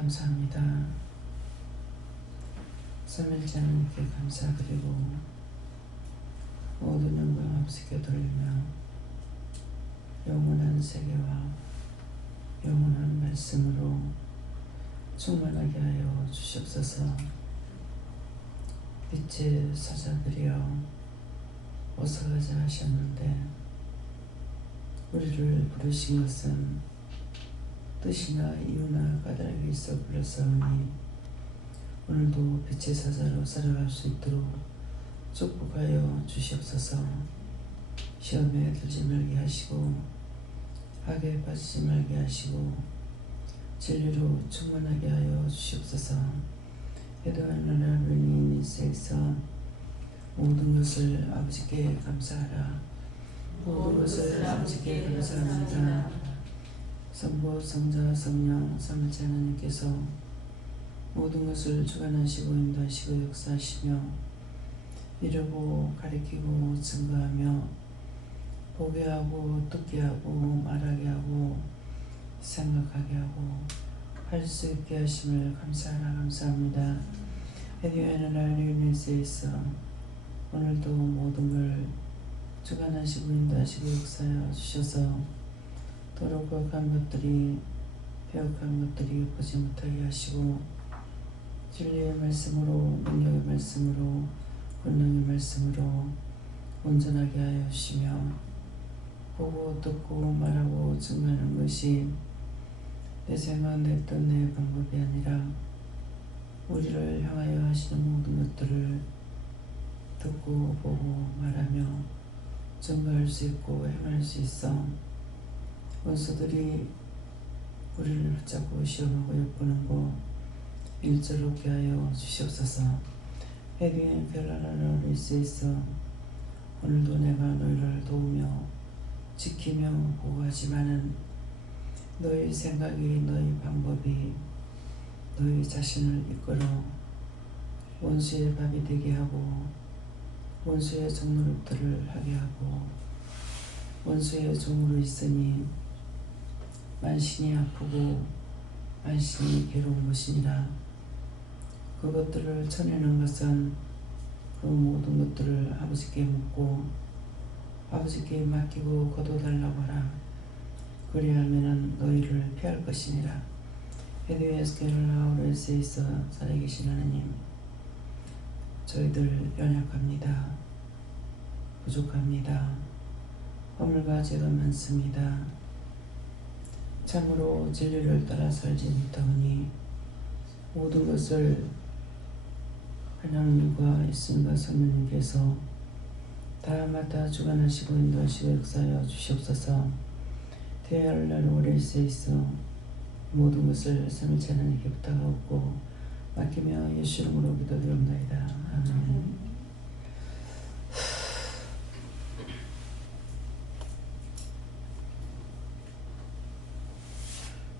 감사합니다. 삼일째 하나님께 감사드리고 모든 영광 아버지께 돌리며 영원한 세계와 영원한 말씀으로 충만하게 하여 주시옵소서. 빛의 사자들이여 어서 가자 하셨는데 우리를 부르신 것은 뜻이나 이유나 까닭이 있어 불렀사오니 오늘도 빛의 사자로 살아갈 수 있도록 축복하여 주시옵소서. 시험에 들지 말게 하시고 악에 빠지지 말게 하시고 진리로 충만하게 하여 주시옵소서. 해도한 나라 루니 세에서 모든 것을 아버지께 감사하라. 모든 것을 아버지께 감사합니다. 성부, 성자, 성령, 삼위일체 하나님께서 모든 것을 주관하시고 인도하시고 역사하시며 이루고 가리키고 증거하며 보게 하고 듣게 하고 말하게 하고 생각하게 하고 할 수 있게 하심을 감사하라. 감사합니다. 에디오에는 알리우니스에 있어 오늘도 모든 걸 주관하시고 인도하시고 역사하여 주셔서 도록한 것들이 배역한 것들이 보지 못하게 하시고 진리의 말씀으로 능력의 말씀으로 권능의 말씀으로 온전하게 하여 주시며 보고 듣고 말하고 증거하는 것이 내 생각 내 뜻 내 방법이 아니라 우리를 향하여 하시는 모든 것들을 듣고 보고 말하며 증거할 수 있고 행할 수 있어 원수들이 우리를 붙잡고 시험하고 엿보는 거 일절롭게 하여 주시옵소서. 에비엔 펠라라리스에서 오늘도 내가 너희를 도우며 지키며 보호하지만은 너희 생각이 너희 방법이 너희 자신을 이끌어 원수의 밥이 되게 하고 원수의 종노릇들을 하게 하고 원수의 종으로 있으니 만신이 아프고 만신이 괴로운 것이니라. 그것들을 쳐내는 것은 그 모든 것들을 아버지께 묻고 아버지께 맡기고 거둬달라고 하라. 그리하면은 너희를 피할 것이니라. 에드웨스케를라우레스에 있어 살아계신 하나님, 저희들 연약합니다. 부족합니다. 허물과 죄가 많습니다. 참으로 진리를 따라 살지 못하오니 모든 것을 하나님과 예수님과 성령님께서 다 맡아 주관하시고 인도하시고 역사하여 주시옵소서. 테알라로레스에 있어 모든 것을 삼위일체 하나님께 부탁하고 맡기며 예수 이름으로 기도드립니다. 아멘.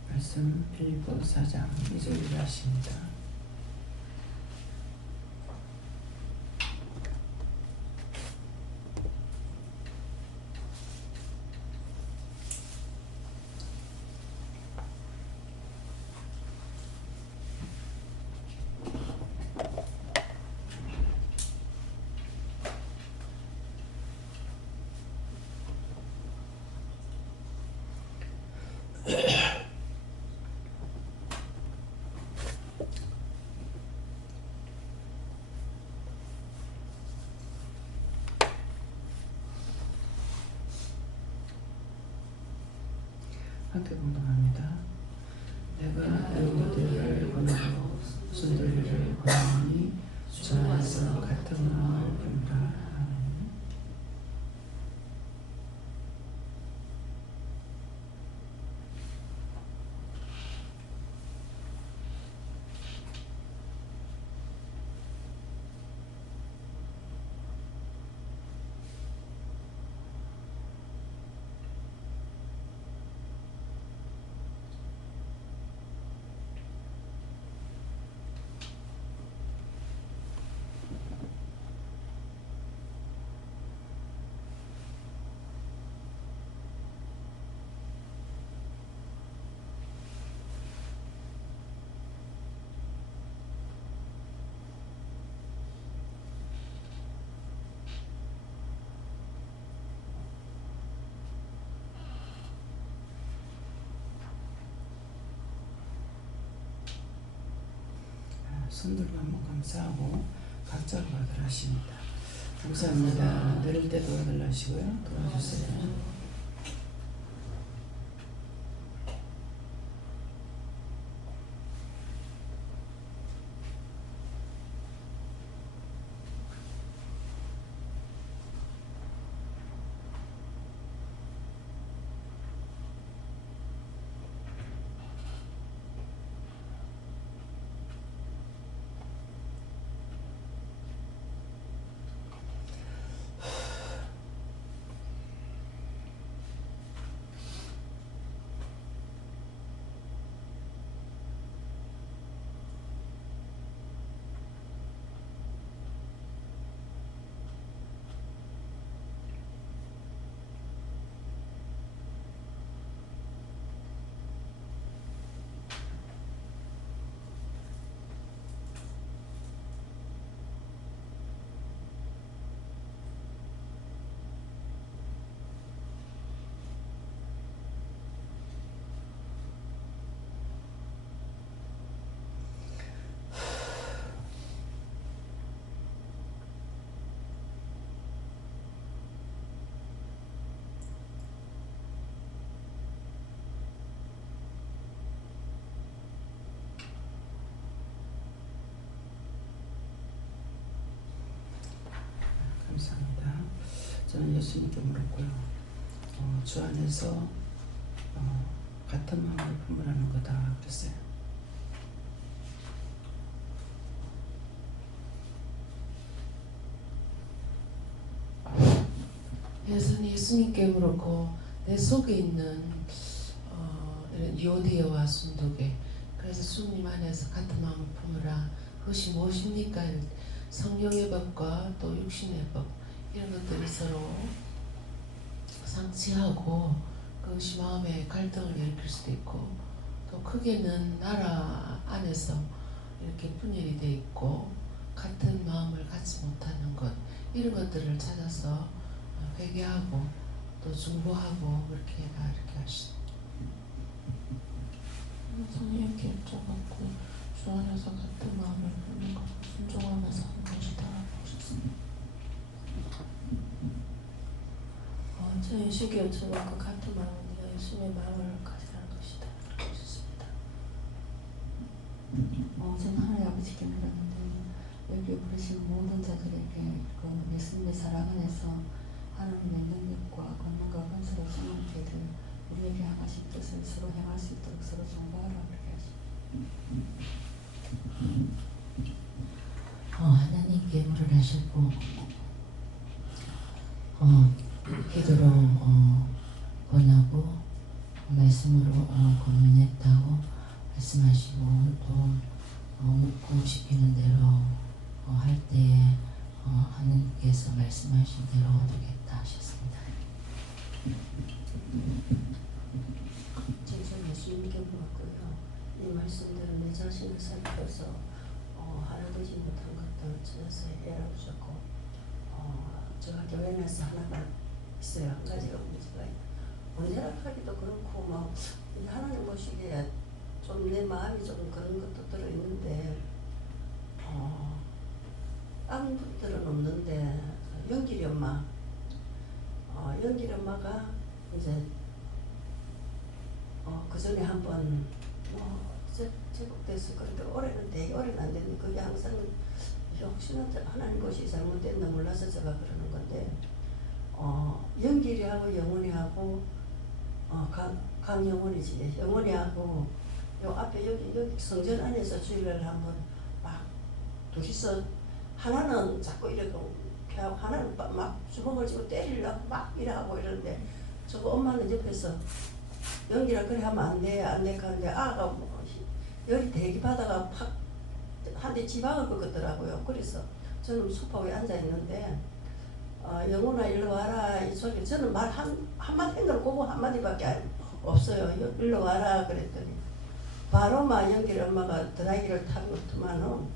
말씀 빌립보 4장 2절을 하십니다. 함께 공동합니다. 내가 여우들을 권하고 순들이를 권하니 주 안에서 같은 마음을 품으라. 아멘. 손들고 한번 감사하고 각자로 가도록 하십니다. 감사합니다. 내릴 때도 가도록 하시고요. 도와주세요. 감사합니다. 저는 예수님께 물었고요. 주 안에서 같은 마음을 품으라는 거다 그랬어요. 예수님께 물었고 내 속에 있는 이런 요디아와 순독에 그래서 주님 안에서 같은 마음을 품으라. 그것이 무엇입니까? 성령의 법과 또 육신의 법 이런 것들이 서로 상치하고 그것이 마음에 갈등을 일으킬 수도 있고 또 크게는 나라 안에서 이렇게 분열이 돼 있고 같은 마음을 갖지 못하는 것 이런 것들을 찾아서 회개하고 또 중보하고 그렇게 해라 이렇게 하시죠. 성령께 여쭤봤고 주 안에서 같은 마음을 품는 것 순종하면서 하는 것이다 하셨습니다. 저는 예수께 여쭤봤고 같은 마음은 네가 예수님의 마음을 가지라는 것이다 그렇게 하셨습니다. 저는 하나님 아버지께 물었는데 여기 부르신 모든 자들에게 그 예수님의 사랑 안에서 하나님의 능력과 권능과 권세를 성한 죄들 우리에게 향하신 뜻을 서로 행할 수 있도록 서로 존경하라 그렇게 하십니다. 하나님께 물을 하셨고 기도로 권하고 말씀으로 고민했다고 말씀하시고 또 묻고 싶히는 대로 할 때에 하나님께서 말씀하신 대로 되겠다 하셨습니다. 제가 예수님께 물었고요. 이 말씀대로 내 자신을 살펴서 하나되지 못한 것들을 찾아서 해라 주셨고 제가 교회 내에서 하나가 있어요. 한 가지가 문제가 언제나 하기도 그렇고 막 하나님 보시기에 좀 내 마음이 좀 그런 것도 들어있는데 다른 분들은 없는데 연길이 엄마 연길이 엄마가 이제 그 전에 한번 제국돼서 그런데 올해는 되게 오래는 안 됐는데 그게 항상 혹시나 하나님 것이 잘못됐나 몰라서 제가 그러는 건데 연길이하고 영원히하고 강영원이지 영원히하고 요 앞에 여기 성전 안에서 주일날 한번 막 둘이서 하나는 자꾸 이렇게 피하고 하나는 막 주먹을 쥐고 때리려고 막 이러고 이러는데 저거 엄마는 옆에서 연기라 그래 하면 안 돼 하는데 아가 열이 대기 받아가 팍 한 대 지방을 긁었더라고요. 그래서 저는 소파 위에 앉아 있는데 영훈아 일로 와라 이 소리 저는 말 한마디 한 걸 그거 한마디밖에 없어요. 일로 와라 그랬더니 바로 막 연길 엄마가 드라이기를 타고 더만은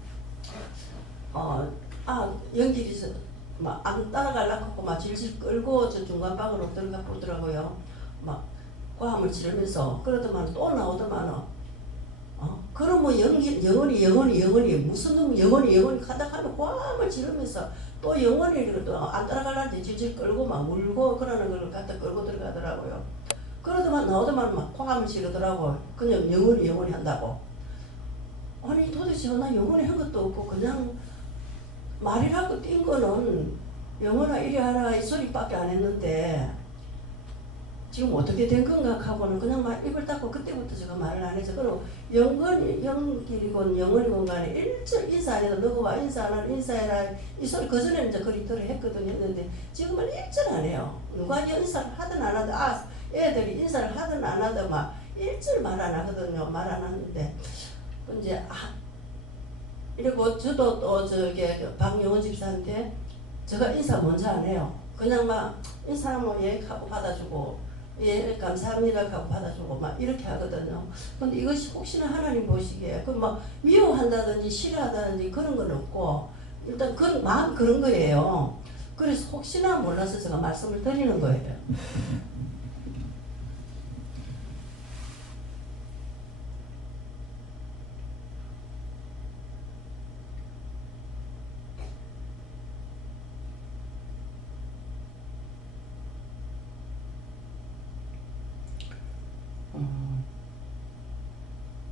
연길이 막 안 따라가려고 막 질질 끌고 저 중간방으로 들어가 보더라고요. 막 고함을 지르면서 그러더만 또 나오더만 그럼 뭐 영원히 무슨 놈 영원히 가다 하면 고함을 지르면서 또 영원히 또 안 따라가려는데 질질 끌고 막 물고 그러는 걸 갖다 끌고 들어가더라고요. 그러더만 나오더만 막 고함을 지르더라고. 그냥 영원히 한다고. 아니 도대체 나 영원히 한 것도 없고 그냥 말이라고 뛴 거는 영원하 이리 하라 이 소리밖에 안 했는데 지금 어떻게 된 건가 하고는 그냥 막 입을 닫고 그때부터 제가 말을 안 해서 그리고 영길이건 영원이건 간에 일절 인사 안 해도 너가 와 인사 안 하라 인사해라 이 소리 그전에는 이제 그리터리 했거든요. 했는데 지금은 일절 안 해요. 누가 인사를 하든 안 하든 애들이 인사를 하든 안 하든 막 일절 말 안 하거든요. 말 안 하는데 이제 이러고 저도 또 박영원 집사한테 제가 인사 먼저 안 해요. 그냥 막 인사하면 예 하고 받아주고 예 감사합니다 하고 받아주고 막 이렇게 하거든요. 근데 이것이 혹시나 하나님 보시기에 그 막 미워한다든지 싫어하다든지 그런 건 없고 일단 그 마음 그런 거예요. 그래서 혹시나 몰라서 제가 말씀을 드리는 거예요.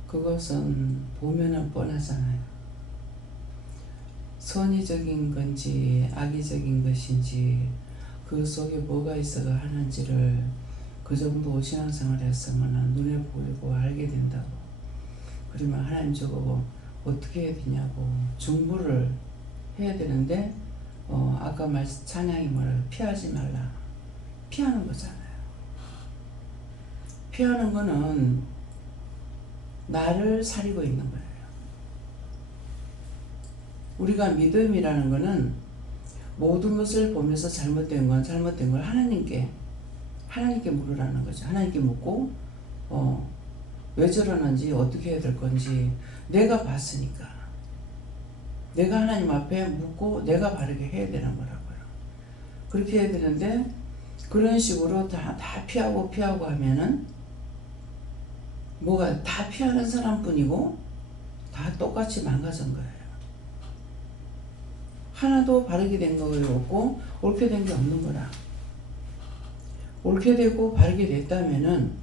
그것은 보면은 뻔하잖아요. 선의적인 건지 악의적인 것인지 그 속에 뭐가 있어가 하는지를 그 정도 신앙생활 했으면 눈에 보이고 알게 된다고. 그러면 하나님 저거 어떻게 해야 되냐고 중보를 해야 되는데 아까 찬양이 뭐라 피하지 말라. 피하는 거잖아요. 피하는 거는 나를 사리고 있는 거예요. 우리가 믿음이라는 거는 모든 것을 보면서 잘못된 걸 하나님께 물으라는 거죠. 하나님께 묻고 왜 저러는지 어떻게 해야 될 건지 내가 봤으니까 내가 하나님 앞에 묻고 내가 바르게 해야 되는 거라고요. 그렇게 해야 되는데 그런 식으로 다 피하고 하면은 뭐가 다 피하는 사람뿐이고 다 똑같이 망가진 거예요. 하나도 바르게 된 거 없고 옳게 된 게 없는 거라. 옳게 되고 바르게 됐다면은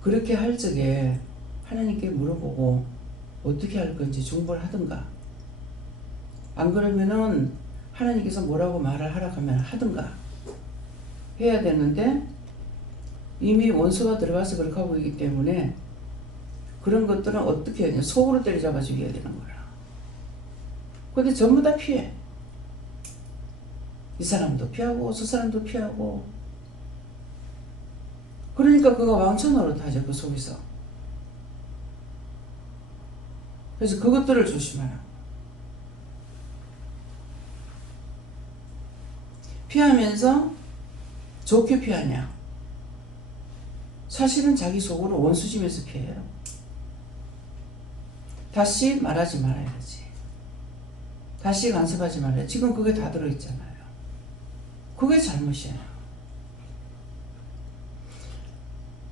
그렇게 할 적에 하나님께 물어보고 어떻게 할 건지 중보를 하든가 안 그러면은 하나님께서 뭐라고 말을 하라 하면 하든가 해야 되는데 이미 원수가 들어가서 그렇게 하고 있기 때문에 그런 것들은 어떻게 해야 되냐 속으로 때려잡아 죽여야 되는 거야. 근데 전부 다 피해. 이 사람도 피하고 저 사람도 피하고 그러니까 그가 왕처노릇 하죠. 그 속에서. 그래서 그것들을 조심하라. 피하면서 좋게 피하냐 사실은 자기 속으로 원수심에서 피해요. 다시 말하지 말아야지. 다시 간섭하지 말아야지. 지금 그게 다 들어있잖아요. 그게 잘못이에요.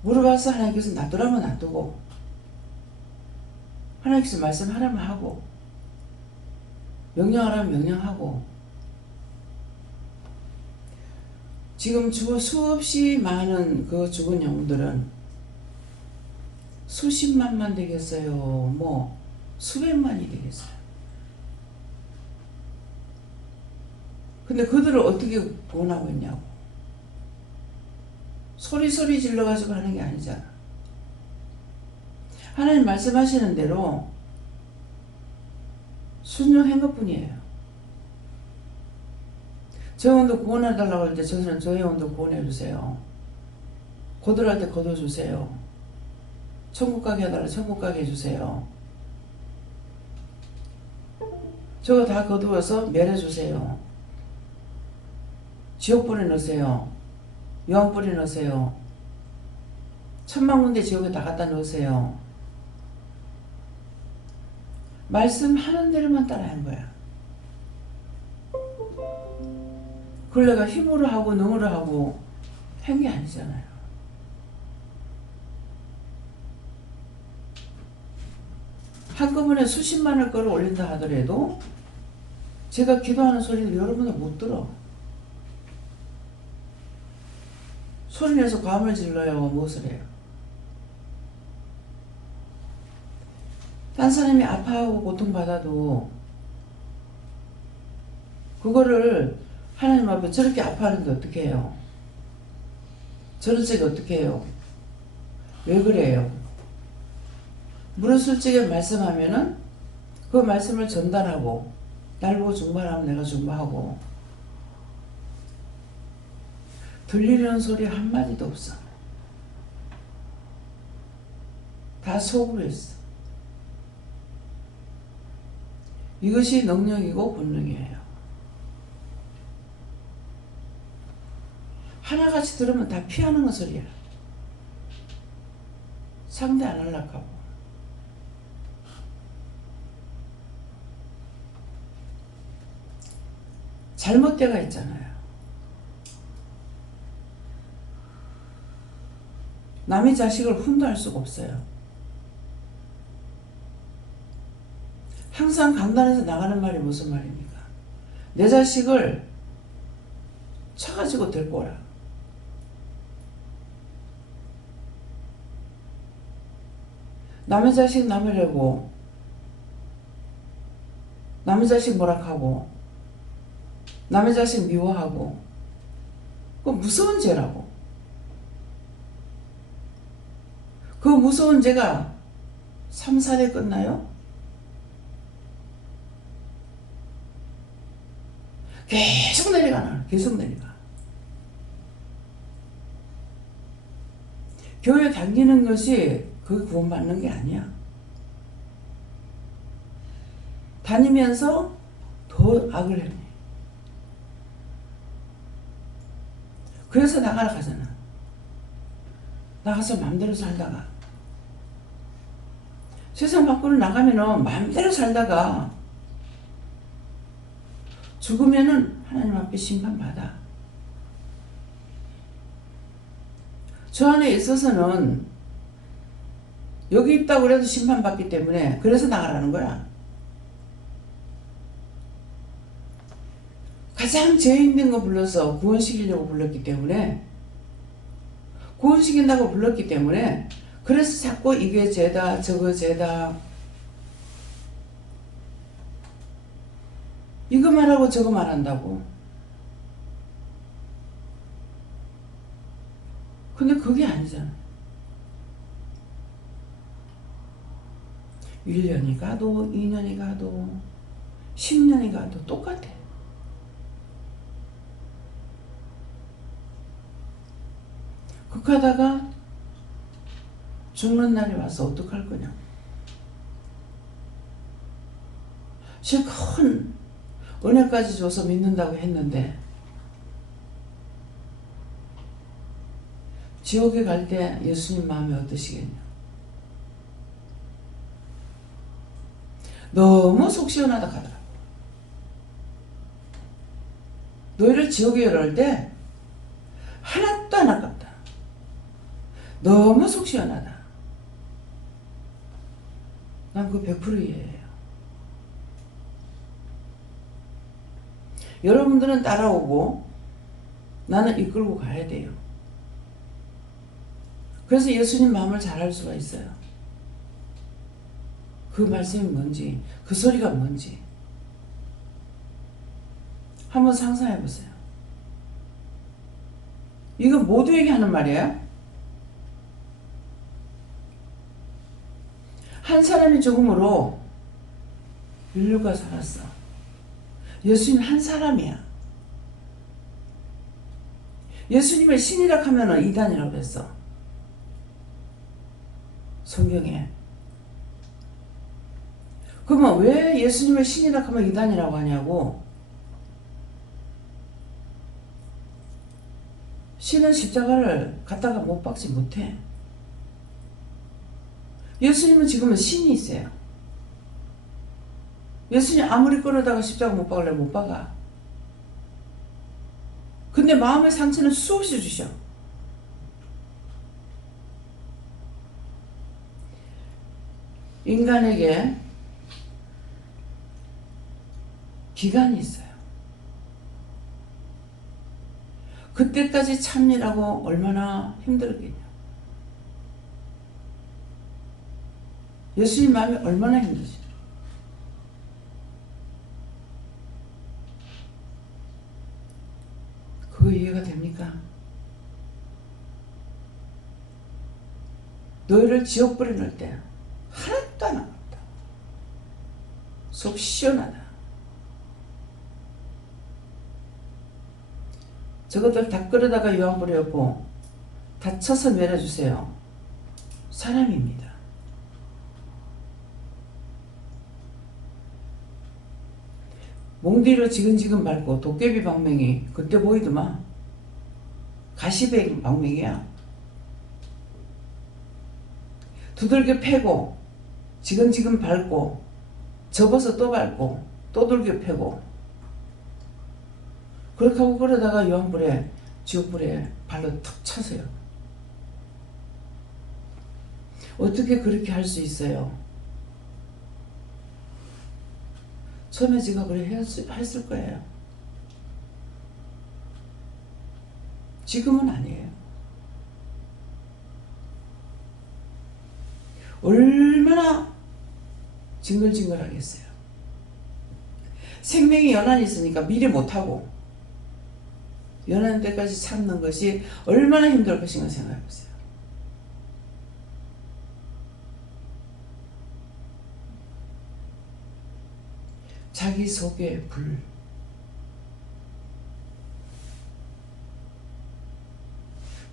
물어봐서 하나님께서 놔두라면 놔두고 하나님께서 말씀하라면 하고 명령하라면 명령하고 지금 수없이 많은 그 죽은 영들은 수십만만 되겠어요. 뭐 수백만이 되겠어요. 근데 그들을 어떻게 구원하고 있냐고. 소리 질러가지고 하는 게 아니잖아. 하나님 말씀하시는 대로 순종한 것뿐이에요. 저 영혼도 구원해달라고 할 때 저 영혼도 구원해주세요. 거두랄 때 거둬주세요. 천국 가게 해달라 천국 가게 해주세요. 저거 다 거두어서 멸해주세요. 지옥 보내놓으세요. 유황 뿌려놓으세요. 천만군데 지옥에 다 갖다 놓으세요. 말씀하는 대로만 따라한 거야. 그걸 내가 힘으로 하고 능으로 하고 한 게 아니잖아요. 한꺼번에 수십만을 끌어올린다 하더라도 제가 기도하는 소리를 여러분은 못 들어. 소리 내서 감을 질러요? 무엇을 해요? 딴 사람이 아파하고 고통받아도 그거를 하나님 앞에 저렇게 아파하는데 어떻게 해요? 저런 적이 어떻게 해요? 왜 그래요? 무릇 솔직히 말씀하면은 그 말씀을 전달하고 날 보고 중발하면 내가 중발하고 들리는 소리 한마디도 없어. 다 속으로 했어. 이것이 능력이고 본능이에요. 하나같이 들으면 다 피하는 거 소리야. 상대 안 하려고 하고. 잘못되가 있잖아요. 남의 자식을 훈도할 수가 없어요. 항상 강단에서 나가는 말이 무슨 말입니까? 내 자식을 쳐가지고 데리고 오라. 남의 자식 남이라고, 남의 자식 뭐락하고, 남의 자식 미워하고, 그거 무서운 죄라고. 그 무서운 죄가 3, 4대 끝나요? 계속 내려가는, 계속 내려가. 교회 다니는 것이 그게 구원받는 게 아니야. 다니면서 더 악을 해. 그래서 나가라 가잖아. 나가서 마음대로 살다가 세상 밖으로 나가면은 마음대로 살다가 죽으면은 하나님 앞에 심판받아. 저 안에 있어서는 여기 있다고 그래도 심판받기 때문에 그래서 나가라는 거야. 가장 죄 힘든 거 불러서 구원시키려고 불렀기 때문에 구원시킨다고 불렀기 때문에 그래서 자꾸 이게 죄다 저거 죄다 이거 말하고 저거 말한다고. 근데 그게 아니잖아. 1년이 가도 2년이 가도 10년이 가도 똑같아. 극하다가 죽는 날이 와서 어떡할 거냐. 실컷 은혜까지 줘서 믿는다고 했는데 지옥에 갈 때 예수님 마음이 어떠시겠냐. 너무 속 시원하다 하더라고. 너희를 지옥에 열을 때 하나도 안 아깝다. 너무 속 시원하다. 난 그 100% 이해해요. 여러분들은 따라오고 나는 이끌고 가야 돼요. 그래서 예수님 마음을 잘 알 수가 있어요. 그 말씀이 뭔지, 그 소리가 뭔지 한번 상상해 보세요. 이거 모두에게 하는 말이에요. 한 사람이 죽음으로 인류가 살았어. 예수님 한 사람이야. 예수님을 신이라 하면 이단이라고 그랬어. 성경에. 그러면 왜 예수님을 신이라 하면 이단이라고 하냐고. 신은 십자가를 갖다가 못 박지 못해. 예수님은 지금은 신이 있어요. 예수님 아무리 끌어다가 십자가 못 박을래 못 박아. 근데 마음의 상처는 수없이 주셔. 인간에게 기간이 있어요. 그때까지 참으라고 얼마나 힘들었겠냐. 예수님 마음이 얼마나 힘드시죠. 그거 이해가 됩니까? 너희를 지옥 불에 넣을 때 하나도 안 아깝다. 속 시원하다. 저것들 다 끌어다가 요한불에 엎고 다 쳐서 내려주세요. 사람입니다. 몽디로 지근지근 밟고 도깨비 방맹이 그때 보이더만. 가시백 방맹이야. 두들겨 패고 지근지근 밟고 접어서 또 밟고 또 들겨 패고 그렇게 하고 그러다가 요한불에 지옥불에 발로 툭 쳐서요. 어떻게 그렇게 할 수 있어요? 처음에 제가 그래 했을 거예요. 지금은 아니에요. 얼마나 징글징글하겠어요. 생명이 연한이 있으니까 미리 못하고 연한 때까지 참는 것이 얼마나 힘들 것인가 생각해보세요. 자기 속의 불.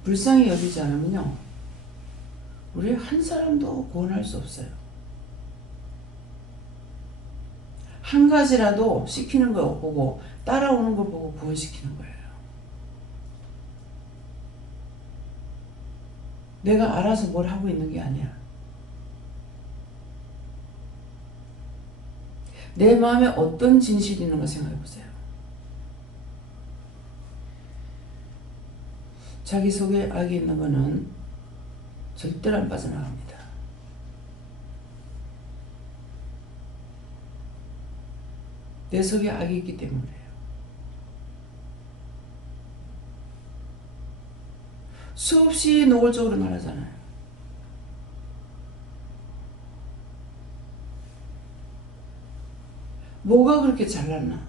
불쌍히 여기지 않으면요, 우리 한 사람도 구원할 수 없어요. 한 가지라도 시키는 거 보고 따라오는 거 보고 구원시키는 거예요. 내가 알아서 뭘 하고 있는 게 아니야. 내 마음에 어떤 진실이 있는가 생각해 보세요. 자기 속에 악이 있는 거는 절대로 안 빠져나갑니다. 내 속에 악이 있기 때문에요. 수없이 노골적으로 말하잖아요. 뭐가 그렇게 잘났나?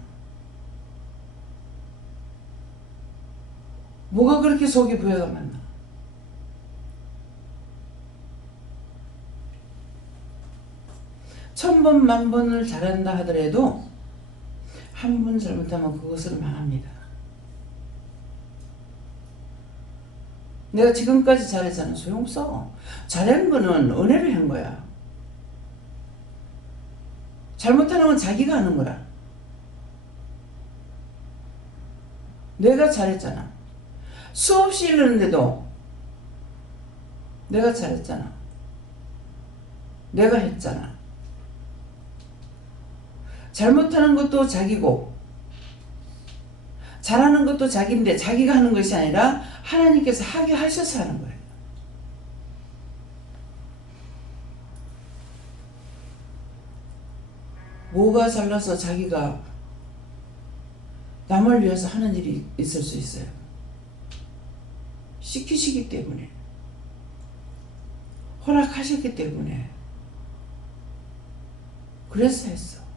뭐가 그렇게 속이 부여가 많나? 천번 만번을 잘한다 하더라도 한 번 잘못하면 그것으로 망합니다. 내가 지금까지 잘했잖아. 소용없어. 잘한 거는 은혜를 한 거야. 잘못하는 건 자기가 하는 거라. 내가 잘했잖아. 수없이 이러는데도 내가 잘했잖아. 내가 했잖아. 잘못하는 것도 자기고 잘하는 것도 자기인데 자기가 하는 것이 아니라 하나님께서 하게 하셔서 하는 거예요. 뭐가 잘나서 자기가 남을 위해서 하는 일이 있을 수 있어요. 시키시기 때문에, 허락하셨기 때문에, 그래서 했어.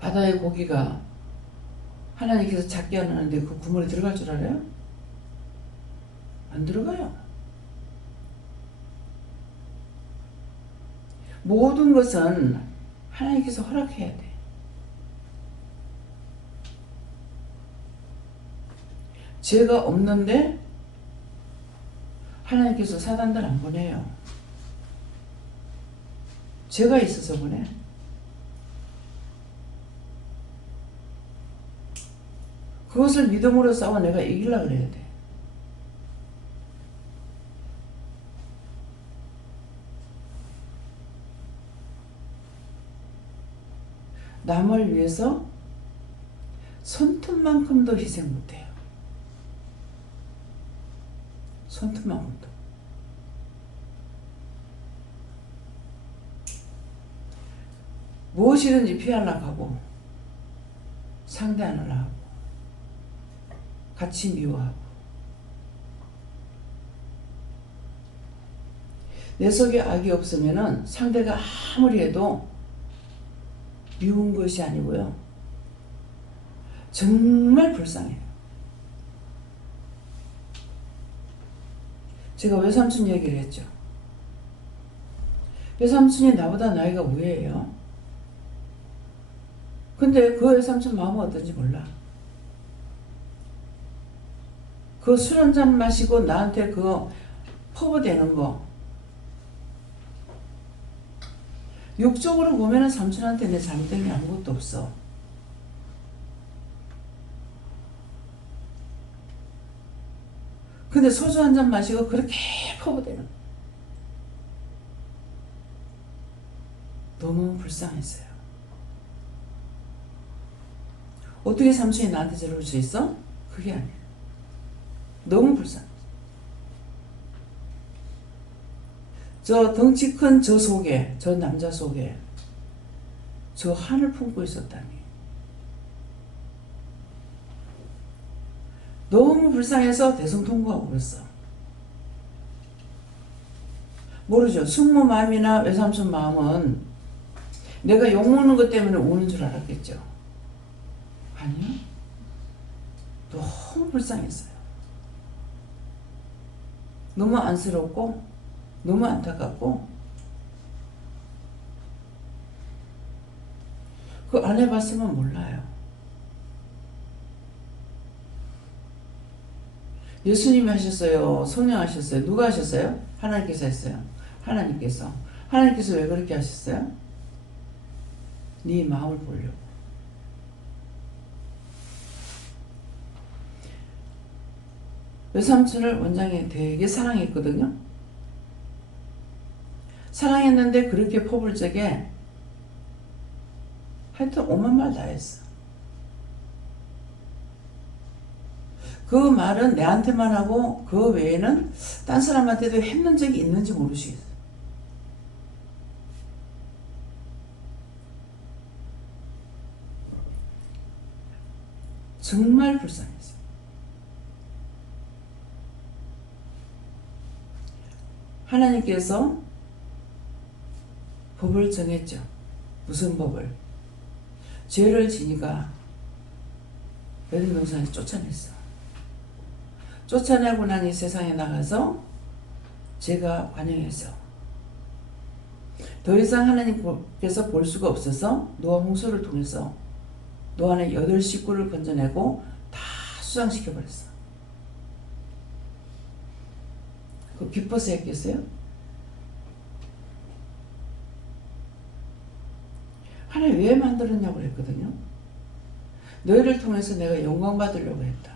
바다의 고기가 하나님께서 작게 하는데 그 구멍에 들어갈 줄 알아요? 안 들어가요. 모든 것은 하나님께서 허락해야 돼. 죄가 없는데 하나님께서 사단들 안 보내요. 죄가 있어서 보내. 그것을 믿음으로 싸워 내가 이기려고 그래야 돼. 남을 위해서 손톱만큼도 희생 못해요. 손톱만큼도. 무엇이든지 피하려고 하고 상대하려고 하고 같이 미워하고 내 속에 악이 없으면은 상대가 아무리 해도 미운 것이 아니고요. 정말 불쌍해요. 제가 외삼촌 얘기를 했죠. 외삼촌이 나보다 나이가 우애해요. 근데 그 외삼촌 마음은 어떤지 몰라. 그 술 한잔 마시고 나한테 그거 퍼부대는 거 육적으로 보면은 삼촌한테 내 잘못된 게 아무것도 없어. 근데 소주 한 잔 마시고 그렇게 퍼부대는 너무 불쌍했어요. 어떻게 삼촌이 나한테 저럴 수 있어? 그게 아니에요. 너무 불쌍해. 저 덩치 큰 저 속에, 저 남자 속에 저 한을 품고 있었다니. 너무 불쌍해서 대성통곡하고 그랬어. 모르죠. 숙모 마음이나 외삼촌 마음은 내가 욕먹는 것 때문에 우는 줄 알았겠죠. 아니요. 너무 불쌍했어요. 너무 안쓰럽고 너무 안타깝고 그 안 해봤으면 몰라요. 예수님이 하셨어요? 성령 하셨어요? 누가 하셨어요? 하나님께서 했어요. 하나님께서. 하나님께서 왜 그렇게 하셨어요? 네 마음을 보려고. 외삼촌을 원장이 되게 사랑했거든요. 사랑했는데 그렇게 퍼볼 적에 하여튼 오만 말 다 했어. 그 말은 내한테만 하고 그 외에는 딴 사람한테도 했는 적이 있는지 모르시겠어. 정말 불쌍했어요. 하나님께서 법을 정했죠. 무슨 법을? 죄를 지니까 에덴 동산에 쫓아냈어. 쫓아내고 나니 세상에 나가서 죄가 관영했어. 더 이상 하나님께서 볼 수가 없어서 노아 홍수를 통해서 노아는 8 식구를 건져내고 다 수장시켜버렸어. 그 기뻐서 했겠어요? 하나님 왜 만들었냐고 그랬거든요. 너희를 통해서 내가 영광 받으려고 했다.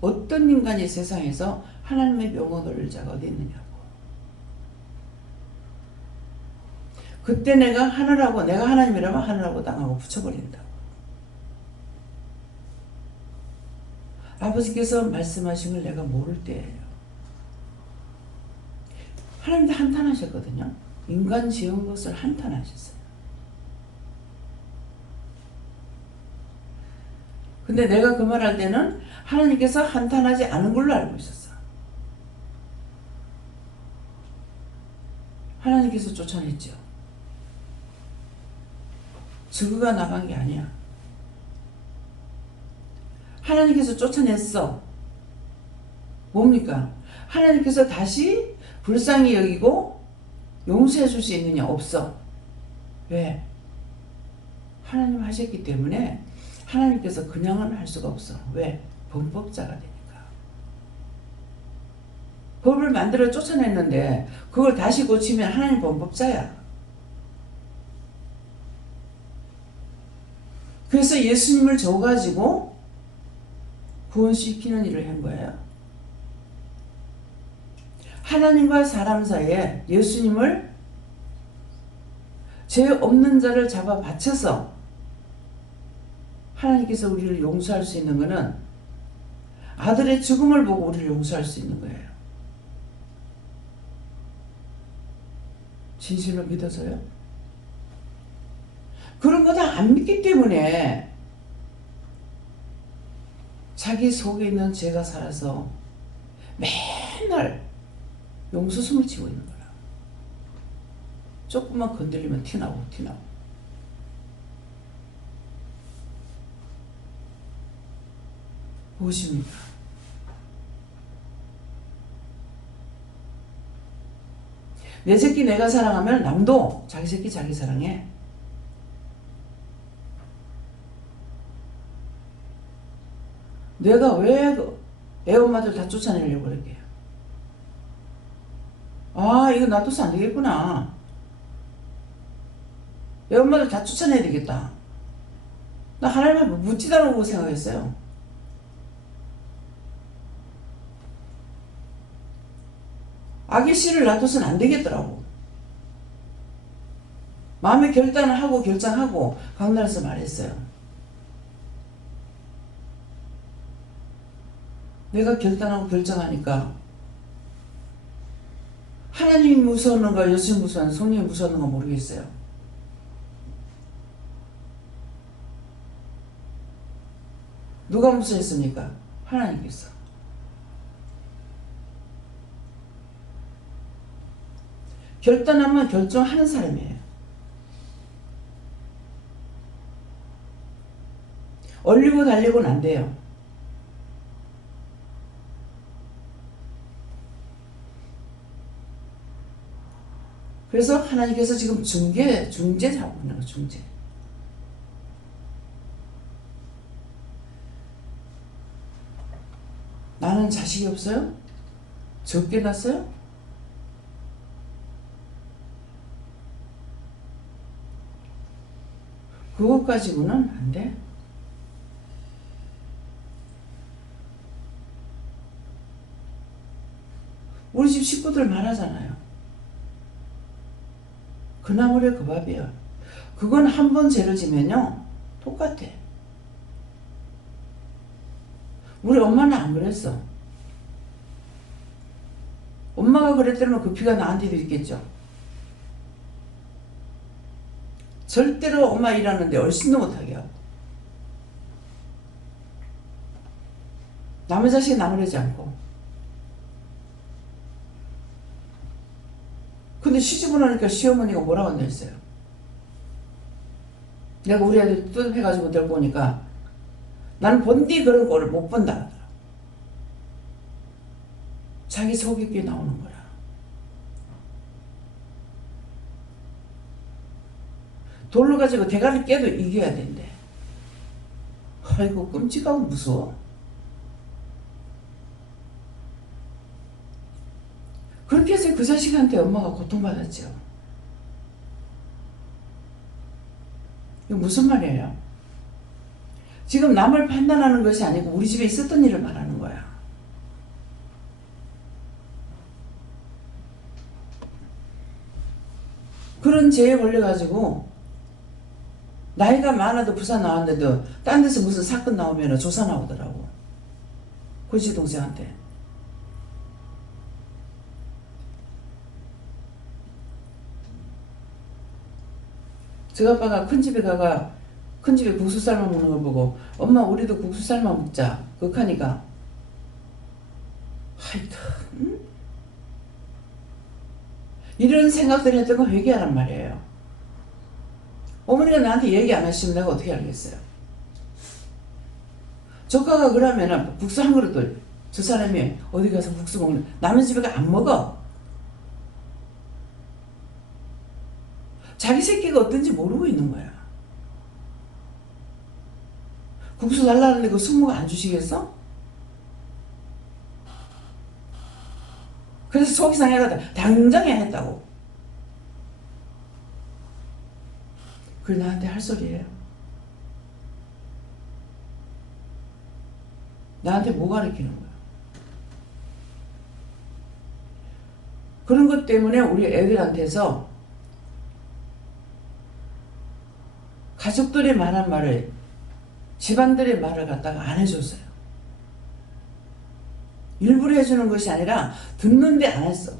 어떤 인간이 세상에서 하나님의 명을 올릴 자가 어디 있느냐고. 그때 내가 하늘하고 내가 하나님이라면 하늘하고 땅하고 붙여버린다고. 아버지께서 말씀하신 걸 내가 모를 때예요. 하나님도 한탄하셨거든요. 인간 지은 것을 한탄하셨어요. 근데 내가 그 말할 때는 하나님께서 한탄하지 않은 걸로 알고 있었어. 하나님께서 쫓아냈죠. 저그가 나간 게 아니야. 하나님께서 쫓아냈어. 뭡니까? 하나님께서 다시 불쌍히 여기고 용서해 줄 수 있느냐? 없어. 왜? 하나님 하셨기 때문에 하나님께서 그냥은 할 수가 없어. 왜? 범법자가 되니까. 법을 만들어 쫓아냈는데 그걸 다시 고치면 하나님 범법자야. 그래서 예수님을 줘가지고 구원시키는 일을 한 거예요. 하나님과 사람 사이에 예수님을 죄 없는 자를 잡아 바쳐서 하나님께서 우리를 용서할 수 있는 것은 아들의 죽음을 보고 우리를 용서할 수 있는 거예요. 진실로 믿어서요? 그거 다 안 믿기 때문에 자기 속에 있는 죄가 살아서 맨날 용수숨을 치고 있는 거야. 조금만 건들리면 티나고 티나고. 무엇입니까? 내 새끼 내가 사랑하면 남도 자기 새끼 자기 사랑해. 내가 왜 애 엄마들 다 쫓아내려고 그러게? 아, 이거 놔둬서 안 되겠구나. 애 엄마들 다 쫓아내야 되겠다. 나 하나님한테 묻지도 않고 생각했어요. 아기 씨를 놔둬서는 안 되겠더라고. 마음의 결단을 하고 결정하고 강단에서 말했어요. 내가 결단하고 결정하니까 하나님이 무서웠는가 예수님이 무서웠는가 성령이 무서웠는가 모르겠어요. 누가 무서웠습니까? 하나님께서. 결단하면 결정하는 사람이에요. 얼리고 달리고는 안 돼요. 그래서 하나님께서 지금 중재 잡고 있는 거예요. 중재. 나는 자식이 없어요? 적게 낳았어요? 그것 가지고는 안 돼. 우리 집 식구들 말하잖아요. 그 나물에 그 밥이야. 그건 한 번 죄를 지면요 똑같아. 우리 엄마는 안 그랬어. 엄마가 그랬다면 그 피가 나한테도 있겠죠. 절대로 엄마 일하는데 얼씬도 못하게 하고 남의 자식이 나무라지 않고. 근데 시집을 오니까 시어머니가 뭐라고 한다 했어요. 내가 우리 애들 뜯어해가지고 데리고 오니까 나는 본디 그런 꼴을 못 본다 하더라. 자기 속 있게 나오는 거라. 돌로 가지고 대가리 깨도 이겨야 된대. 아이고 끔찍하고 무서워. 그렇게 해서 그 자식한테 엄마가 고통받았죠. 이거 무슨 말이에요? 지금 남을 판단하는 것이 아니고 우리 집에 있었던 일을 말하는 거야. 그런 죄에 걸려가지고 나이가 많아도 부산 나왔는데도 딴 데서 무슨 사건 나오면 조사 나오더라고. 고시 동생한테. 저 아빠가 큰 집에 가가 큰 집에 국수 삶아 먹는 걸 보고 엄마 우리도 국수 삶아 먹자 극하니까 하여튼 이런 생각들이 했던 거 회개하란 말이에요. 어머니가 나한테 얘기 안 하시면 내가 어떻게 알겠어요. 조카가 그러면은 국수 한 그릇을 저 사람이 어디 가서 국수 먹는 남의 집에 가 안 먹어. 자기 새끼가 어떤지 모르고 있는 거야. 국수 달라는데 그 숙모가 안 주시겠어? 그래서 속이 상해가지고 당장에 했다고. 그게 나한테 할 소리예요. 나한테 뭐 가르치는 거야. 그런 것 때문에 우리 애들한테서 가족들이 말한 말을 집안들의 말을 갖다가 안 해줬어요. 일부러 해주는 것이 아니라 듣는데 안 했어.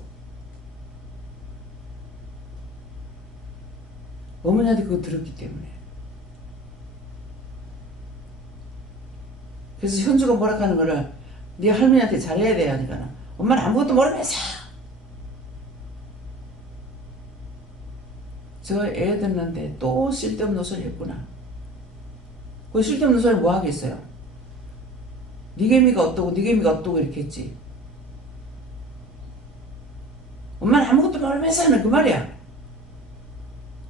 어머니한테 그거 들었기 때문에. 그래서 현주가 뭐라 하는 거를 네 할머니한테 잘해야 돼 하니까 엄마는 아무것도 모르면서 저 애 듣는데 또 쓸데없는 소리 했구나. 그 쓸데없는 소리 뭐 하겠어요? 니개미가 어떠고 니개미가 어떠고 이렇게 했지. 엄마는 아무것도 모르면서 하는 그 말이야.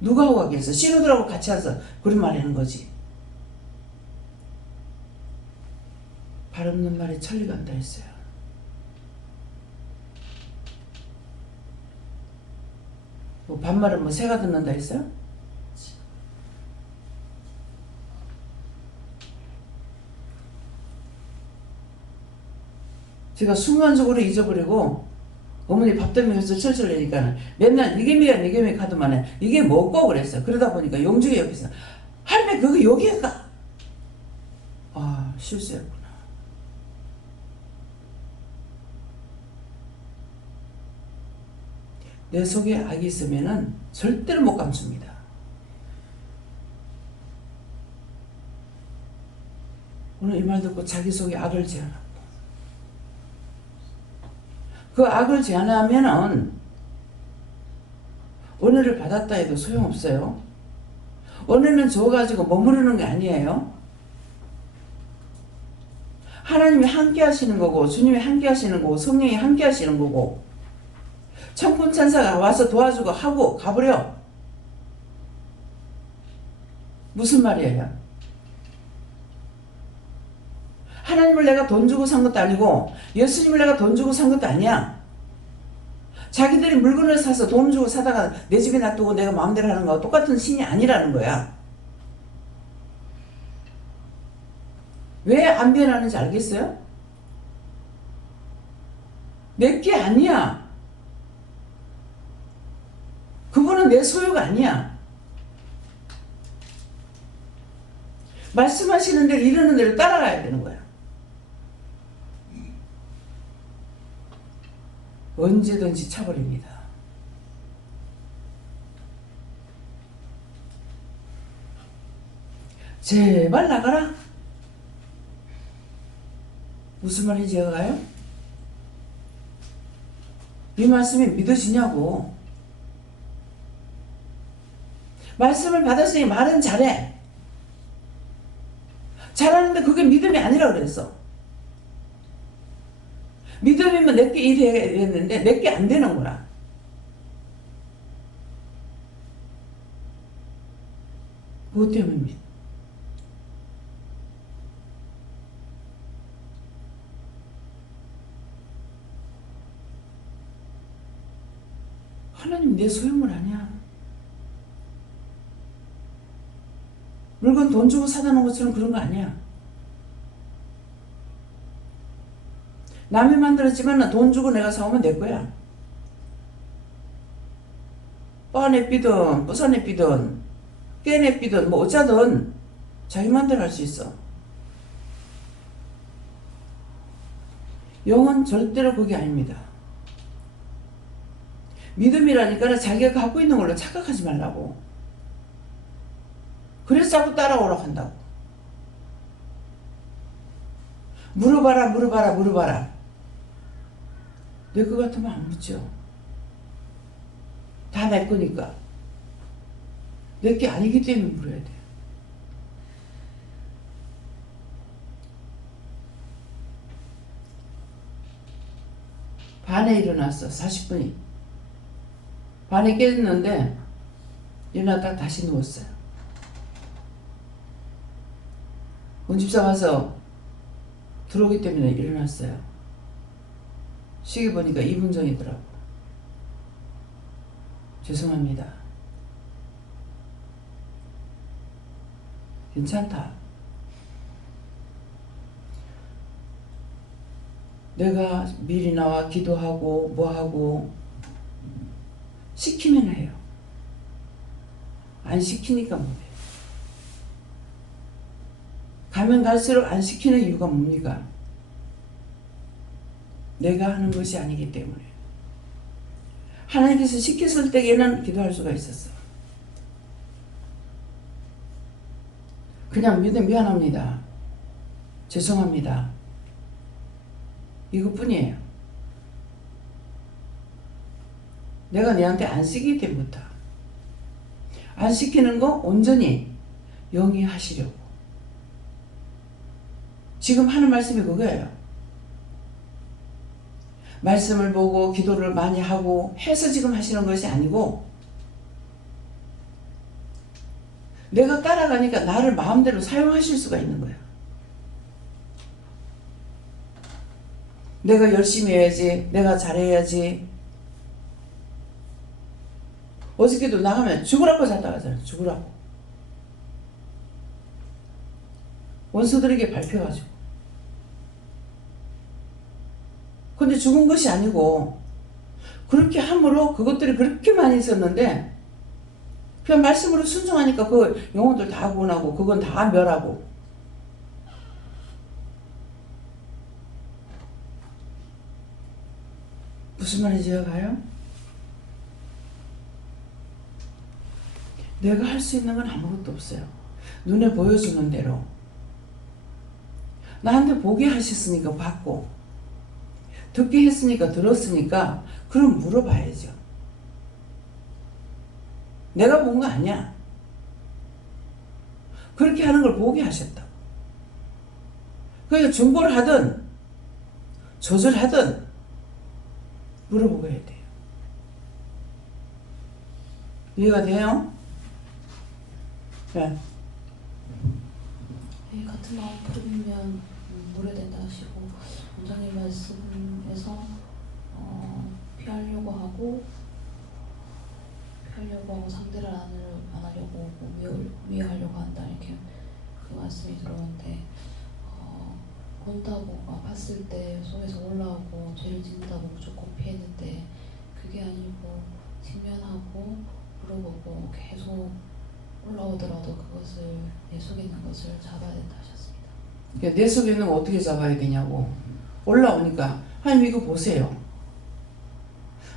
누가 하고 가겠어? 신우들하고 같이 와서 그런 말 하는 거지. 발 없는 말에 천리가 안다 했어요. 뭐 반말은 뭐 새가 듣는다 했어요? 제가 순간적으로 잊어버리고 어머니 밥 때문에 철철 내니까 맨날 니개미 가더만 이게 뭐고 그랬어. 그러다 보니까 용주이 옆에서 할매 그거 여기에 가. 아 실수였구나. 내 속에 악이 있으면은 절대로 못 감춥니다. 오늘 이 말 듣고 자기 속에 악을 제한하고 그 악을 제한하면은 은혜를 받았다 해도 소용없어요. 은혜는 줘가지고 머무르는 게 아니에요. 하나님이 함께 하시는 거고 주님이 함께 하시는 거고 성령이 함께 하시는 거고 천군 천사가 와서 도와주고 하고 가버려. 무슨 말이에요? 하나님을 내가 돈 주고 산 것도 아니고 예수님을 내가 돈 주고 산 것도 아니야. 자기들이 물건을 사서 돈 주고 사다가 내 집에 놔두고 내가 마음대로 하는 거와 똑같은 신이 아니라는 거야. 왜 안 변하는지 알겠어요? 내게 아니야. 그분은 내 소유가 아니야. 말씀하시는 대로 이러는 대로 따라가야 되는 거야. 언제든지 차버립니다. 제발 나가라. 무슨 말인지 알아요? 이 말씀이 믿어지냐고. 말씀을 받았으니 말은 잘해. 잘하는데 그게 믿음이 아니라 그랬어. 믿음이면 내게 일했는데 내게 안 되는구나. 그것 때문입니다. 하나님 내 소유물 아니야. 물건 돈 주고 사다 놓은 것처럼 그런 거 아니야. 남이 만들었지만 돈 주고 내가 사오면 내 거야. 뻔해 삐든 부산에 삐든 깨내 삐든 뭐 어쩌든 자기 마음대로 할 수 있어. 영은 절대로 그게 아닙니다. 믿음이라니까 자기가 갖고 있는 걸로 착각하지 말라고. 그래서 자꾸 따라오라고 한다고. 물어봐라 물어봐라 물어봐라. 내 거 같으면 안 묻죠. 다 내 거니까. 내 게 아니기 때문에 물어야 돼. 반에 일어났어. 40분이. 반에 깨졌는데 일어났다가 다시 누웠어요. 온집사 와서 들어오기 때문에 일어났어요. 시계 보니까 2분 전이더라고. 죄송합니다. 괜찮다. 내가 미리 나와 기도하고 뭐하고 시키면 해요. 안 시키니까 못해. 가면 갈수록 안 시키는 이유가 뭡니까? 내가 하는 것이 아니기 때문에. 하나님께서 시켰을 때에는 기도할 수가 있었어. 그냥 믿음 미안합니다. 죄송합니다. 이것뿐이에요. 내가 너한테 안 시키기 때문부터. 안 시키는 거 온전히 영이 하시려고. 지금 하는 말씀이 그거예요. 말씀을 보고 기도를 많이 하고 해서 지금 하시는 것이 아니고 내가 따라가니까 나를 마음대로 사용하실 수가 있는 거예요. 내가 열심히 해야지, 내가 잘해야지. 어저께도 나가면 죽으라고 잤다 가잖아요. 죽으라고. 원수들에게 밟혀가지고. 근데 죽은 것이 아니고 그렇게 함으로 그것들이 그렇게 많이 있었는데 그냥 말씀으로 순종하니까 그 영혼들 다 구원하고 그건 다 멸하고. 무슨 말인지 이해가요? 내가 할 수 있는 건 아무것도 없어요. 눈에 보여주는 대로. 나한테 보게 하셨으니까 받고, 듣게 했으니까 들었으니까 그럼 물어봐야죠. 내가 본 거 아니야. 그렇게 하는 걸 보게 하셨다고. 그러니까 중보를 하든 조절하든 물어보고 해야 돼요. 이해가 돼요? 네. 네, 같은 마음 품으면 무료된다 하시고 원장님 말씀에서 피하려고 하고 상대를 안 하려고 미워하려고 한다 이렇게 그 말씀이 들어오는데 본다고 봤을 때 속에서 올라오고 죄를 짓는다고 무조건 피했는데 그게 아니고 직면하고 물어보고 계속 올라오더라도 그것을 내 속에 있는 것을 잡아야 된다 하셨습니다. 그러니까 내 속에 있는 거 어떻게 잡아야 되냐고. 올라오니까 하나님 이거 보세요.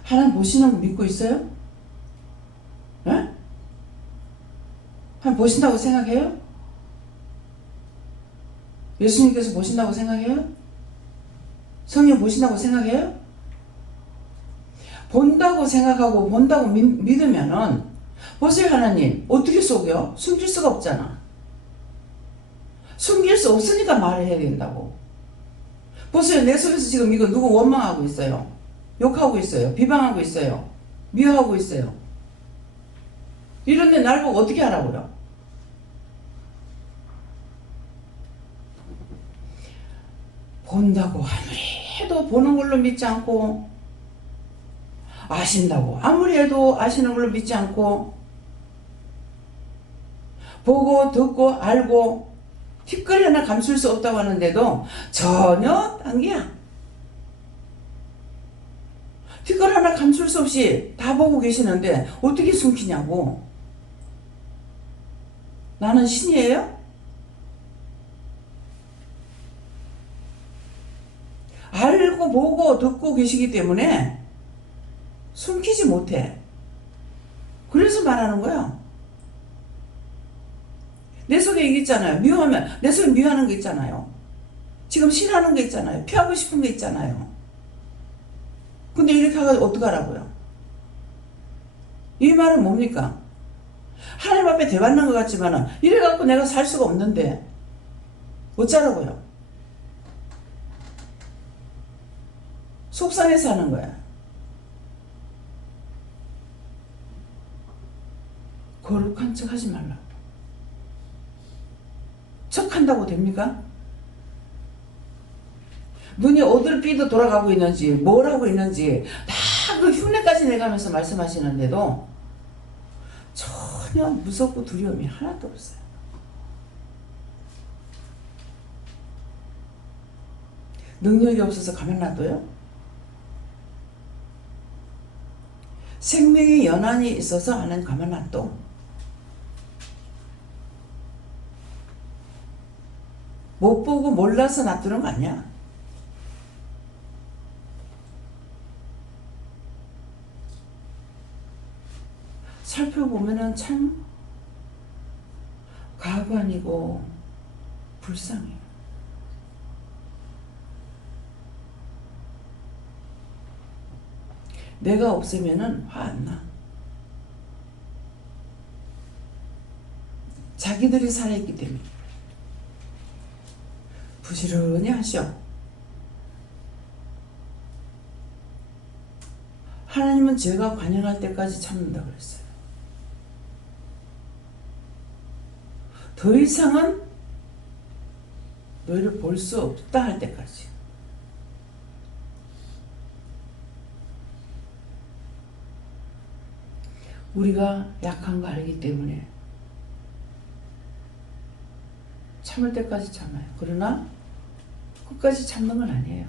하나님 보시는 거 믿고 있어요? 네? 하나님 보신다고 생각해요? 예수님께서 보신다고 생각해요? 성령 보신다고 생각해요? 본다고 생각하고 본다고 믿으면은 보세요. 하나님 어떻게 속여? 숨길 수가 없잖아. 숨길 수 없으니까 말을 해야 된다고. 보세요. 내 속에서 지금 이거 누구 원망하고 있어요. 욕하고 있어요. 비방하고 있어요. 미워하고 있어요. 이런데 날 보고 어떻게 하라고요? 본다고 아무리 해도 보는 걸로 믿지 않고, 아신다고 아무리 해도 아시는 걸로 믿지 않고, 보고 듣고 알고 티끌 하나 감출 수 없다고 하는데도 전혀 딴기야. 티끌 하나 감출 수 없이 다 보고 계시는데 어떻게 숨기냐고. 나는 신이에요? 알고 보고 듣고 계시기 때문에 숨기지 못해. 그래서 말하는 거야. 내 속에 이게 있잖아요. 미워하면 내 속에 미워하는 게 있잖아요. 지금 싫어하는 게 있잖아요. 피하고 싶은 게 있잖아요. 근데 이렇게 하고 어떡하라고요? 이 말은 뭡니까? 하나님 앞에 대받는 것 같지만 이래갖고 내가 살 수가 없는데 어쩌라고요? 속상해서 하는 거야. 거룩한 척 하지 말라고. 척한다고 됩니까? 눈이 어디로 삐도 돌아가고 있는지 뭘 하고 있는지 다 그 흉내까지 내가면서 말씀하시는데도 전혀 무섭고 두려움이 하나도 없어요. 능력이 없어서 가만 놔둬요? 생명의 연한이 있어서 하는 가만 놔둬? 못 보고 몰라서 놔두는 거 아니야? 살펴보면은 참 가관이고 불쌍해요. 내가 없으면은 화 안 나. 자기들이 살아있기 때문에. 부지런히 하시오. 하나님은 제가 관영할 때까지 참는다 그랬어요. 더 이상은 너희를 볼 수 없다 할 때까지. 우리가 약한 거 알기 때문에 참을 때까지 참아요. 그러나 끝까지 참는 건 아니에요.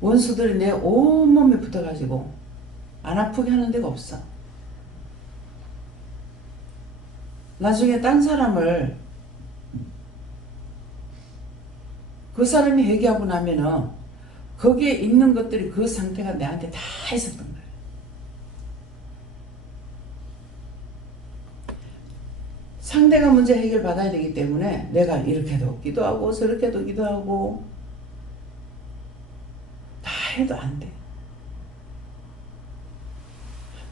원수들이 내 온몸에 붙어가지고 안 아프게 하는 데가 없어. 나중에 딴 사람을 그 사람이 회개하고 나면은 거기에 있는 것들이 그 상태가 내한테 다 있었던 거예요. 상대가 먼저 해결받아야 되기 때문에 내가 이렇게도 기도하고 저렇게도 기도하고 다 해도 안 돼.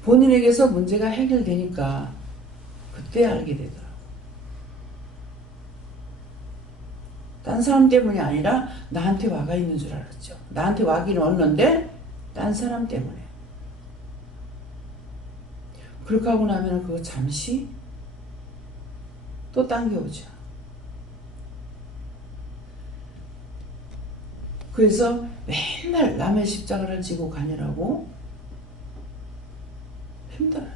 본인에게서 문제가 해결되니까 그때 알게 되더라고. 딴 사람 때문이 아니라 나한테 와가 있는 줄 알았죠. 나한테 와기는 왔는데 딴 사람 때문에. 그렇게 하고 나면 그거 잠시 또 당겨오죠. 그래서 맨날 남의 십자가를 지고 가느라고 힘들어요.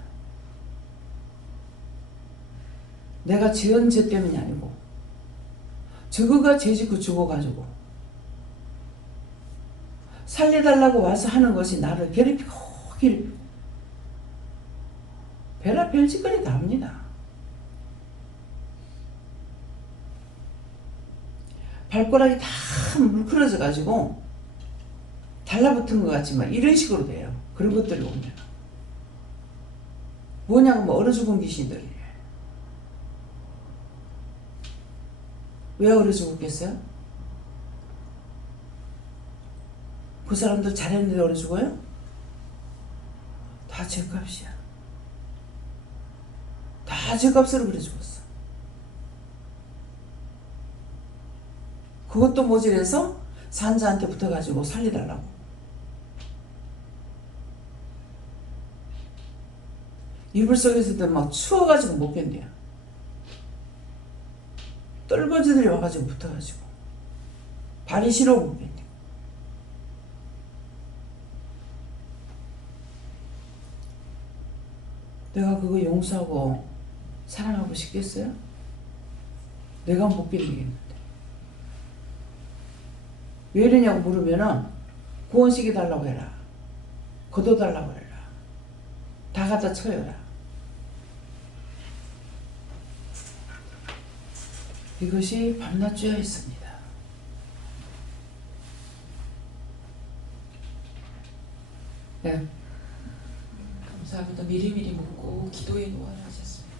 내가 지은 죄 때문이 아니고 저거가 죄 짓고 죽어가지고 살려달라고 와서 하는 것이 나를 괴롭히고 배라 별짓거리 다 합니다. 발가락이 다 물크러져 가지고 달라붙은 것 같지만 이런 식으로 돼요. 그런 것들이 오면 뭐냐고 뭐 얼어 죽은 귀신들이. 왜 얼어 죽었겠어요? 그 사람들 잘했는데 얼어 죽어요? 다 죄값이야. 다 죄값으로 그래 죽었어. 그것도 모질해서 산자한테 붙어가지고 살려달라고. 이불 속에서도 막 추워가지고 못 견뎌요. 떨거지들이 와가지고 붙어가지고 발이 시려 못 견뎌. 내가 그거 용서하고 사랑하고 싶겠어요? 내가 못 견디겠는데. 왜 이러냐고 물으면은 구원시켜 달라고 해라. 거둬 달라고 해라. 다 갖다 쳐여라. 이것이 밤낮 죄어 있습니다. 네. 감사합니다. 미리미리 묻고 기도의 노하를 하셨습니다.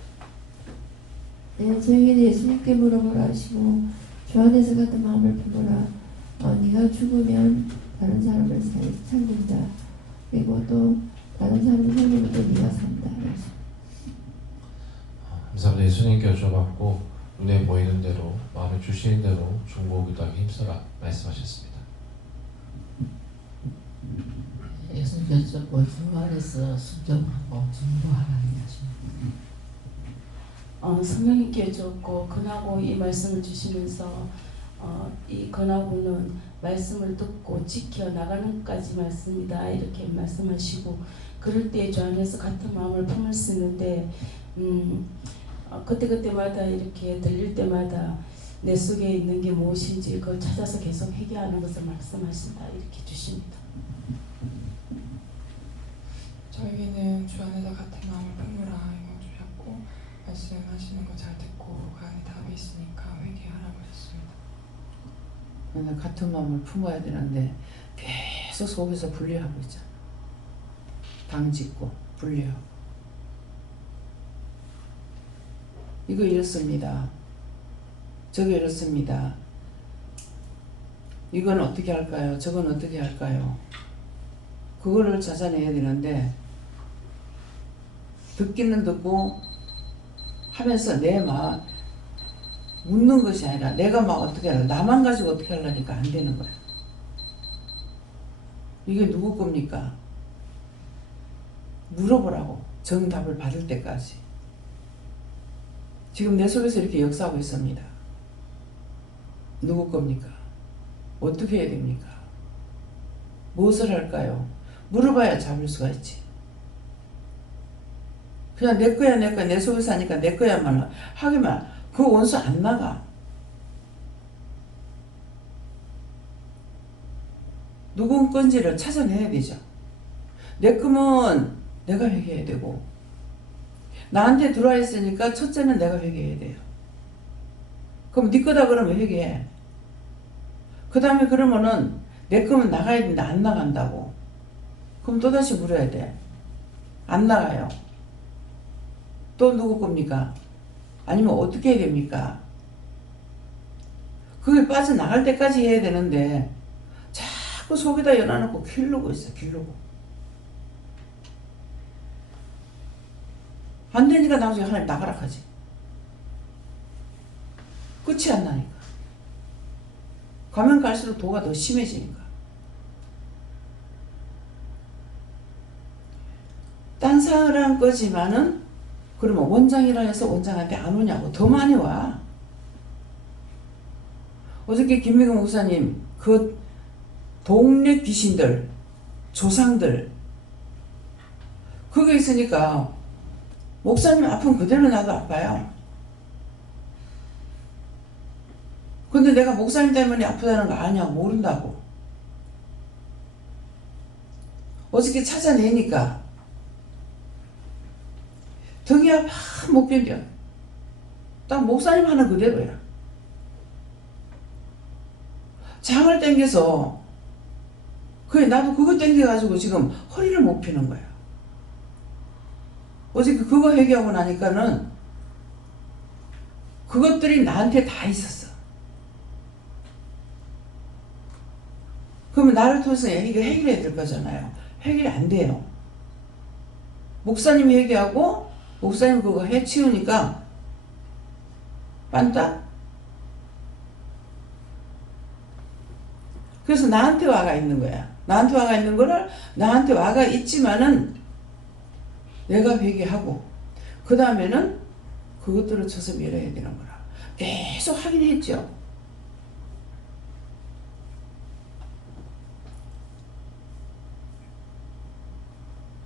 네, 저에게는 예수님께 물어보라 하시고 주 안에서 같은 마음을 품어라. 네가 죽으면 다른 사람을 살린다. 그리고 또 다른 사람을 살리면 또 네가 산다. 감사합니다. 예수님께 여쭤봤고 눈에 보이는 대로 마음에 주시는 대로 중보 기도하기 힘써라 말씀하셨습니다. 예수님께서 주 안에서 순종하고 중보하라는 하십니다. 성령님께 여쭈었고 근하고 이 말씀을 주시면서 이 근하고는 말씀을 듣고 지켜 나가는까지 말씀이다 이렇게 말씀하시고 그럴 때 주 안에서 같은 마음을 품을 수 있는데 그때그때마다 이렇게 들릴 때마다 내 속에 있는 게 무엇인지 그걸 찾아서 계속 회개하는 것을 말씀하신다 이렇게 주십니다. 저에게는 주 안에서 같은 마음을 품으라 이거 주셨고 말씀하시는 거 잘 듣고 그 안에 답이 있으니까 회개하라고 하셨습니다. 같은 마음을 품어야 되는데 계속 속에서 분리하고 있잖아. 당짓고 분리하고. 이거 이렇습니다. 저게 이렇습니다. 이건 어떻게 할까요? 저건 어떻게 할까요? 그거를 찾아내야 되는데 듣기는 듣고 하면서 내 마음 묻는 것이 아니라 내가 막 어떻게 하려 나만 가지고 어떻게 하려니까 안 되는 거야. 이게 누구 겁니까? 물어보라고. 정답을 받을 때까지. 지금 내 속에서 이렇게 역사하고 있습니다. 누구 겁니까? 어떻게 해야 됩니까? 무엇을 할까요? 물어봐야 잡을 수가 있지. 그냥 내 거야 내 거야 내 속에서 하니까 내 거야만 하기만 그 원수 안 나가. 누군 건지를 찾아내야 되죠. 내 거면 내가 회개해야 되고 나한테 들어와 있으니까 첫째는 내가 회개해야 돼요. 그럼 네 거다 그러면 회개해. 그 다음에 그러면은 내 거면 나가야 되는데 안 나간다고. 그럼 또다시 물어야 돼. 안 나가요. 또 누구 겁니까? 아니면 어떻게 해야 됩니까? 그게 빠져나갈 때까지 해야 되는데 자꾸 속에다 열어놓고 기르고 있어. 기르고. 안 되니까 나중에 하나님 나가라 하지. 끝이 안 나니까. 가면 갈수록 도가 더 심해지니까. 딴 사람 거지만은 그러면 원장이라 해서 원장한테 안 오냐고. 더 많이 와. 어저께 김미경 목사님 그 동네 귀신들 조상들 그게 있으니까 목사님 아픈 그대로 나도 아파요. 근데 내가 목사님 때문에 아프다는 거 아냐고 모른다고. 어저께 찾아내니까 등이 아파 못 견뎌. 딱 목사님 하는 그대로야. 장을 당겨서 그래 나도 그거 당겨가지고 지금 허리를 못 펴는 거야. 어저께 그거 회개하고 나니까는 그것들이 나한테 다 있었어. 그러면 나를 통해서 이게 해결해야 될 거잖아요. 해결이 안 돼요. 목사님이 회개하고 목사님 그거 해치우니까 빤딱. 그래서 나한테 와가 있는 거야. 나한테 와가 있는 거를 나한테 와가 있지만은 내가 회개하고 그 다음에는 그것들을 쳐서 밀어야 되는 거라. 계속 하긴 했죠.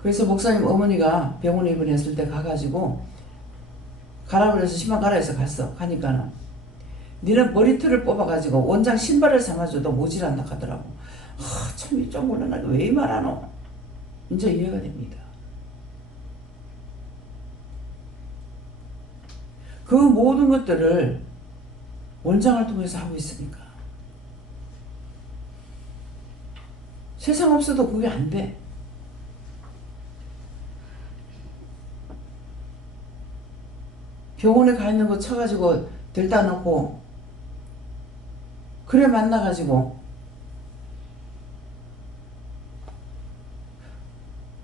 그래서 목사님 어머니가 병원에 입원했을 때 가가지고 가라 그래서 신발 가라 해서 갔어. 가니까는 니는 머리털을 뽑아가지고 원장 신발을 삼아줘도 모질한다 하더라고. 참 좀 몰라나게 왜 이 말 하노? 이제 이해가 됩니다. 그 모든 것들을 원장을 통해서 하고 있으니까. 세상 없어도 그게 안 돼. 병원에 가 있는 거 쳐가지고 들다 놓고 그래 만나가지고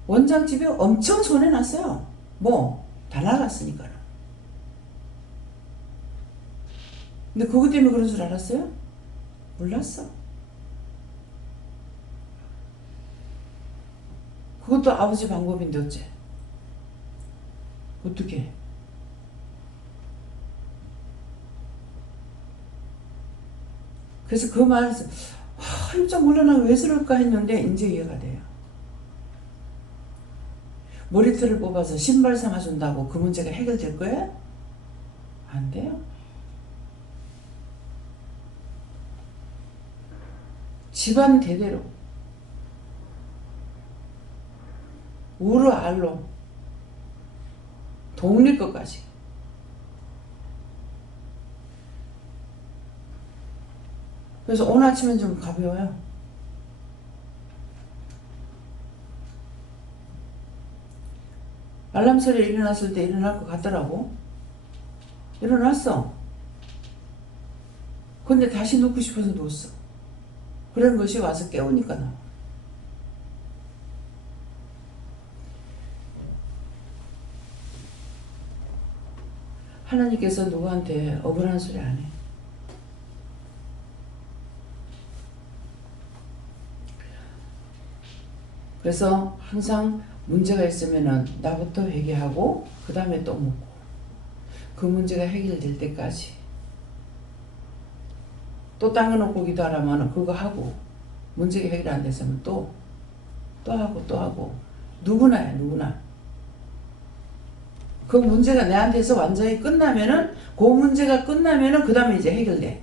원장 집에 엄청 손해났어요. 뭐 다 나갔으니까. 근데 그것 때문에 그런 줄 알았어요? 몰랐어. 그것도 아버지 방법인데 어째? 어떻게? 그래서 그 말에서 좀 몰라나 왜 저럴까 했는데 이제 이해가 돼요. 머리털을 뽑아서 신발 삼아준다고 그 문제가 해결될 거예요? 안 돼요. 집안 대대로 우르 알로 동네 것까지 그래서 오늘 아침엔 좀 가벼워요. 알람 소리 일어났을 때 일어날 것 같더라고. 일어났어. 근데 다시 눕고 싶어서 누웠어. 그런 것이 와서 깨우니까 나와. 하나님께서 누구한테 억울한 소리 안 해. 그래서 항상 문제가 있으면은 나부터 회개하고 그 다음에 또 묻고 그 문제가 해결될 때까지 또 당겨놓고 기도하라면 그거 하고 문제가 해결 안 됐으면 또 하고 누구나야 누구나 그 문제가 내한테서 완전히 끝나면은 그 문제가 끝나면은 그 다음에 이제 해결돼.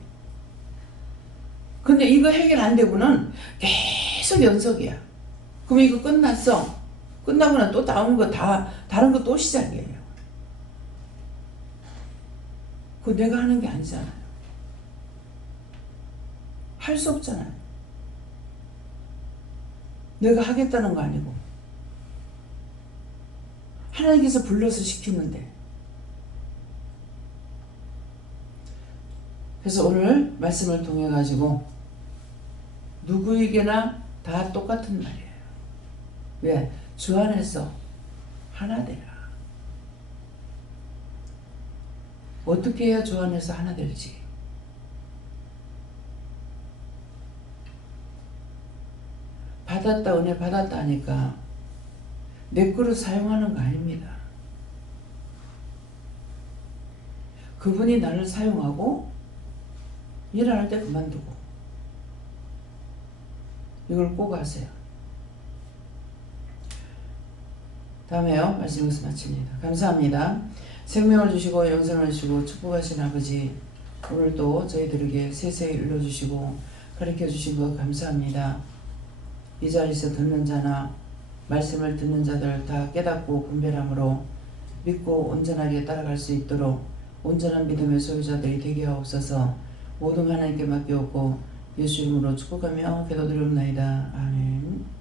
근데 이거 해결 안 되고는 계속 연속이야. 그럼 이거 끝났어. 끝나고는 또 다른 거 다른 거 또 시작이에요. 그거 내가 하는 게 아니잖아요. 할 수 없잖아요. 내가 하겠다는 거 아니고. 하나님께서 불러서 시키는데. 그래서 오늘 말씀을 통해 가지고 누구에게나 다 똑같은 말이에요. 왜? 주 안에서 하나 되라. 어떻게 해야 주 안에서 하나 될지. 받았다 은혜 받았다 하니까 내 거로 사용하는 거 아닙니다. 그분이 나를 사용하고 일할 때 그만두고 이걸 꼭 아세요. 다음에요. 말씀 여기서 마칩니다. 감사합니다. 생명을 주시고 영생을 주시고 축복하신 아버지 오늘도 저희들에게 세세히 일러주시고 가르쳐주신 것 감사합니다. 이 자리에서 듣는 자나 말씀을 듣는 자들 다 깨닫고 분별함으로 믿고 온전하게 따라갈 수 있도록 온전한 믿음의 소유자들이 되게 하옵소서. 모든 하나님께 맡기옵고 예수 이름으로 축복하며 기도드리옵나이다. 아멘.